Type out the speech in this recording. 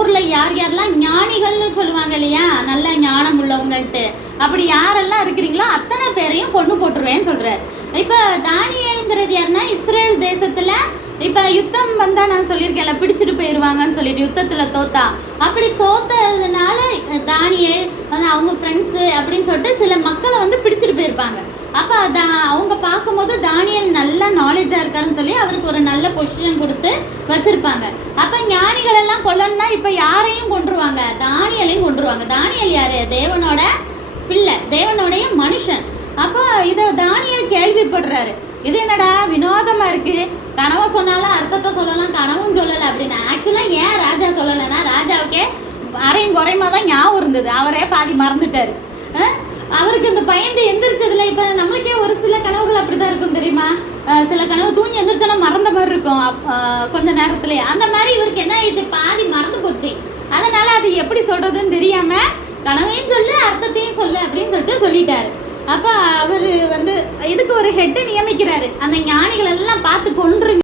ஊர்ல யார் யாரெல்லாம் ஞானிகள்னு சொல்லுவாங்க இல்லையா, நல்ல ஞானம் உள்ளவங்கன்ட்டு, அப்படி யாரெல்லாம் இருக்கிறீங்களோ அத்தனை பேரையும் கொண்டு போட்டுருவேன்னு சொல்றாரு. இப்ப தானியேல்ங்கிறது யாருன்னா, இஸ்ரேல் தேசத்துல இப்ப யுத்தம் வந்தா நான் சொல்லியிருக்கேன்ல, பிடிச்சிட்டு போயிருவாங்கன்னு சொல்லிட்டு, யுத்தத்துல தோத்தா, அப்படி தோத்ததுனால தானியேல் அவங்க ஃப்ரெண்ட்ஸு அப்படின்னு சொல்லிட்டு சில மக்களை பிடிச்சிட்டு போயிருப்பாங்க. அப்ப அவங்க பார்க்கும்போது தானியேல் நல்ல நாலேஜா இருக்காருன்னு சொல்லி அவருக்கு ஒரு நல்ல பொசிஷன் கொடுத்து வச்சிருப்பாங்க. அப்ப ஞானிகள் எல்லாம் கொல்லணும்னா இப்ப யாரையும் கொன்றுவாங்க, தானியேலையும் கொன்றுவாங்க. தானியேல் யாரு? தேவனோட பிள்ளை, தேவனுடைய மனுஷன். அப்போ இதை தானியேல் கேள்விப்படுறாரு. இது என்னடா வினோதமா இருக்கு, கனவை சொன்னாலும் அர்த்தத்தை சொல்லலாம், கனவும் சொல்லலை அப்படின்னு. ஆக்சுவலா ஏன் ராஜா சொல்லலைன்னா, ராஜாவுக்கே அரையும் குறையுமா தான் ஞாபகம் இருந்தது, அவரே பாதி மறந்துட்டாரு. அவருக்கு இந்த பயந்து எந்திரிச்சதுல இப்ப நம்மளுக்கே ஒரு சில கனவுகள் அப்படிதான் இருக்கும் தெரியுமா, சில கனவு தூங்கி எந்திரிச்சோன்னா மறந்த மாதிரி இருக்கும் கொஞ்ச நேரத்துலயே. அந்த மாதிரி இவருக்கு என்ன ஆயிடுச்சு, பாதி மறந்து போச்சு. அதனால அது எப்படி சொல்றதுன்னு தெரியாம கனவையும் சொல்லு அர்த்தத்தையும் சொல்லு அப்படின்னு சொல்லிட்டு சொல்லிட்டாரு. அப்ப அவரு இதுக்கு ஒரு ஹெட்டை நியமிக்கிறாரு, அந்த ஞானிகள் எல்லாம் பார்த்து கொன்றுங்க.